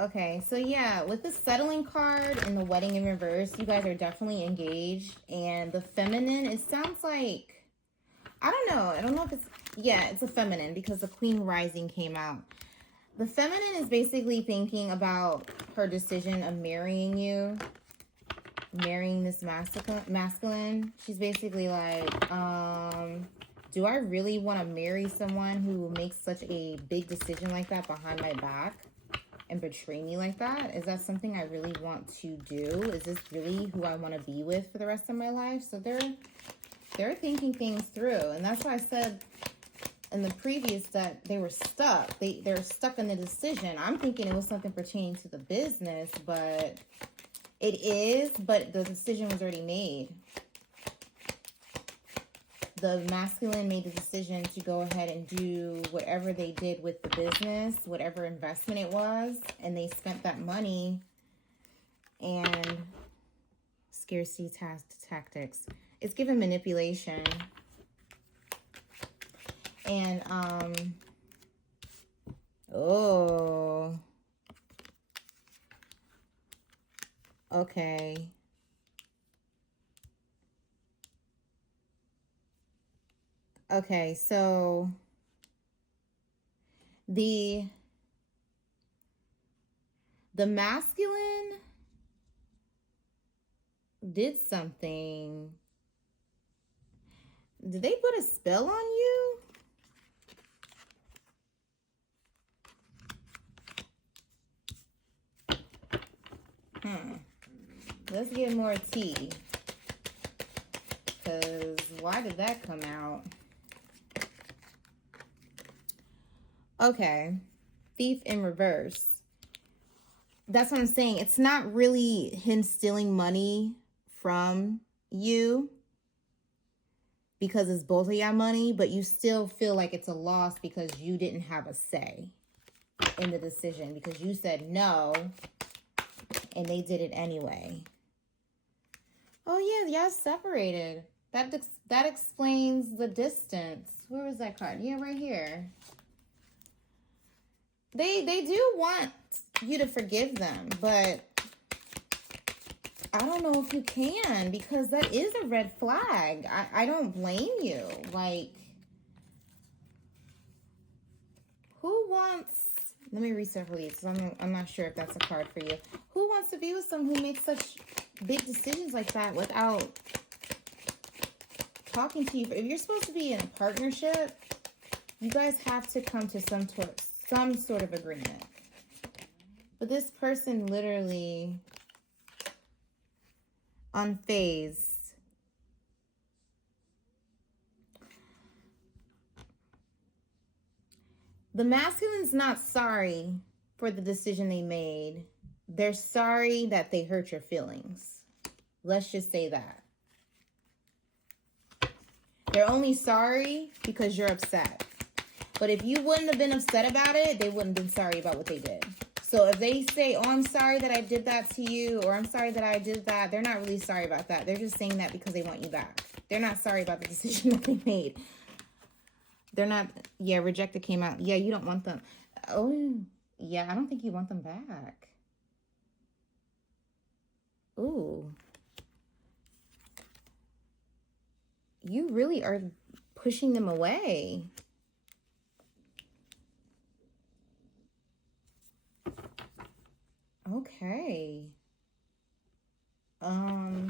Okay, so yeah, with the settling card and the wedding in reverse, you guys are definitely engaged. And the feminine, it sounds like, I don't know. I don't know if it's, yeah, it's a feminine because the Queen Rising came out. The feminine is basically thinking about her decision of marrying you, marrying this masculine. She's basically like, do I really want to marry someone who makes such a big decision like that behind my back and betray me like that? Is that something I really want to do? Is this really who I want to be with for the rest of my life? So they're thinking things through. And that's why I said in the previous that they were stuck. They're stuck in the decision. I'm thinking it was something pertaining to the business, but it is, but the decision was already made. The masculine made the decision to go ahead and do whatever they did with the business, whatever investment it was, and they spent that money. And scarcity tactics. It's given manipulation. And, oh, okay. Okay, so the masculine did something. Did they put a spell on you? Let's get more tea. Because why did that come out? Okay. Thief in reverse. That's what I'm saying. It's not really him stealing money from you because it's both of your money, but you still feel like it's a loss because you didn't have a say in the decision because you said no and they did it anyway. Oh yeah, y'all separated. That explains the distance. Where was that card? Yeah, right here. They do want you to forgive them, but I don't know if you can because that is a red flag. I don't blame you. Like, who wants... Let me reset these because I'm not sure if that's a card for you. Who wants to be with someone who makes such big decisions like that without talking to you? If you're supposed to be in a partnership, you guys have to come to some sort of agreement. But this person literally unfazed. The masculine's not sorry for the decision they made. They're sorry that they hurt your feelings. Let's just say that. They're only sorry because you're upset. But if you wouldn't have been upset about it, they wouldn't have been sorry about what they did. So if they say, oh, I'm sorry that I did that to you, or I'm sorry that I did that, they're not really sorry about that. They're just saying that because they want you back. They're not sorry about the decision that they made. They're not, yeah, rejected came out. Yeah, you don't want them. Oh, yeah, I don't think you want them back. Ooh. You really are pushing them away. Okay. Wow.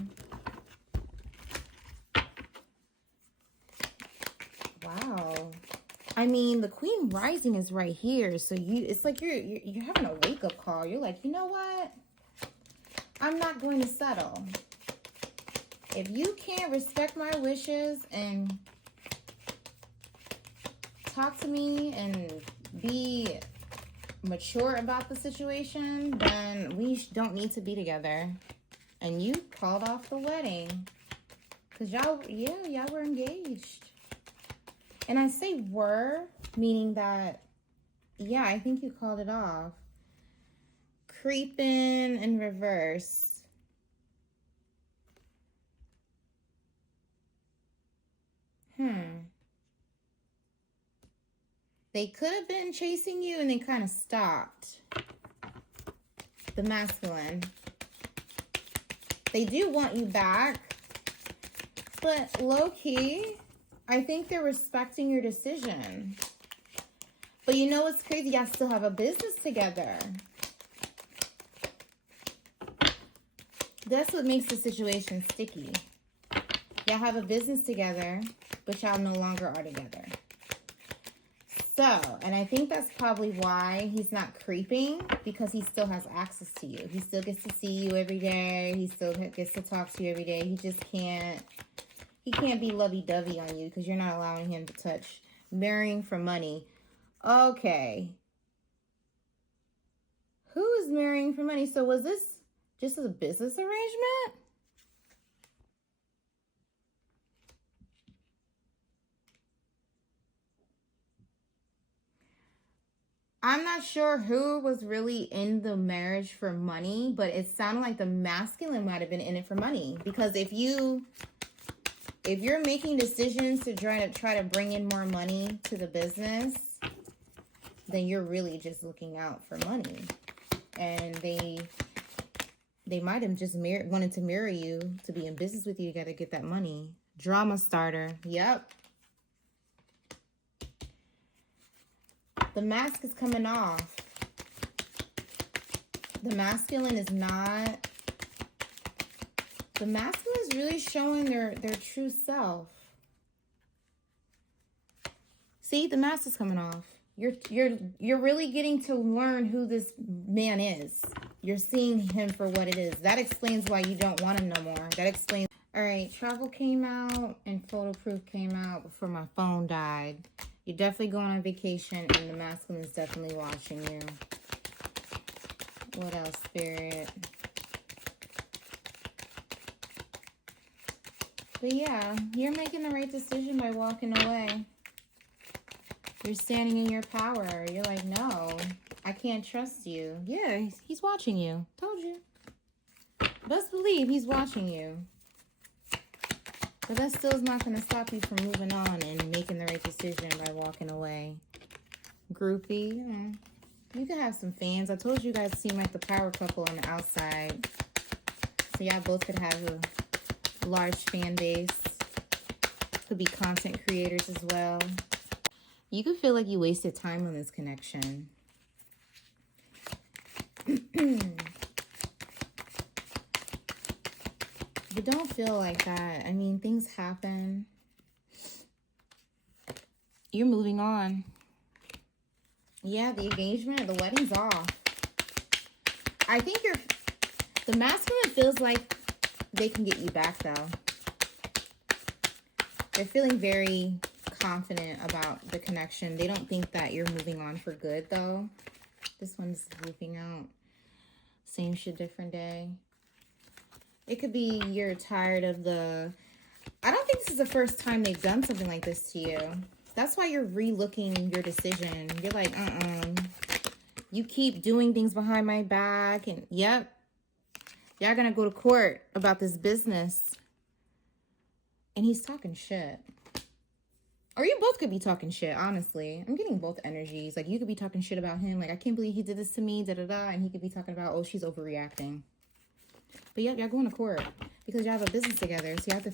I mean, the Queen Rising is right here. So it's like you're having a wake-up call. You're like, you know what? I'm not going to settle. If you can't respect my wishes and talk to me and be mature about the situation, then we don't need to be together. And you called off the wedding. Because y'all were engaged. And I say were, meaning that, yeah, I think you called it off. Creeping in reverse. They could have been chasing you and they kind of stopped. the masculine. They do want you back, but low-key, I think they're respecting your decision. But you know what's crazy? Y'all still have a business together. That's what makes the situation sticky. Y'all have a business together, but y'all no longer are together. So, and I think that's probably why he's not creeping, because he still has access to you. He still gets to see you every day. He still gets to talk to you every day. He just can't, he can't be lovey-dovey on you because you're not allowing him to touch. Marrying for money. Okay. Who is marrying for money? So was this just a business arrangement? I'm not sure who was really in the marriage for money, but it sounded like the masculine might have been in it for money. Because if you're making decisions to try to bring in more money to the business, then you're really just looking out for money. And they might have just wanted to marry you to be in business with you. You got to get that money. Drama starter. Yep. The mask is coming off. The masculine is not. The masculine is really showing their true self. See, the mask is coming off. You're really getting to learn who this man is. You're seeing him for what it is. That explains why you don't want him no more. That explains. All right, travel came out and photo proof came out before my phone died. You're definitely going on vacation, and the masculine is definitely watching you. What else, Spirit? But yeah, you're making the right decision by walking away. You're standing in your power. You're like, no, I can't trust you. Yeah, he's watching you. Told you. Best believe he's watching you. But that still is not going to stop you from moving on and making the right decision by walking away. Groupie, you could have some fans. I told you guys seem like the power couple on the outside. So y'all both could have a large fan base. Could be content creators as well. You could feel like you wasted time on this connection. But don't feel like that. I mean, things happen. You're moving on. Yeah, the engagement, the wedding's off. I think the masculine feels like they can get you back, though. They're feeling very confident about the connection. They don't think that you're moving on for good, though. This one's looping out. Same shit, different day. It could be you're tired of the... I don't think this is the first time they've done something like this to you. That's why you're re-looking your decision. You're like, you keep doing things behind my back. And yep, y'all gonna go to court about this business. And he's talking shit. Or you both could be talking shit, honestly. I'm getting both energies. Like, you could be talking shit about him. Like, I can't believe he did this to me, da-da-da. And he could be talking about, oh, she's overreacting. But yeah, y'all going to court because y'all have a business together. So you have to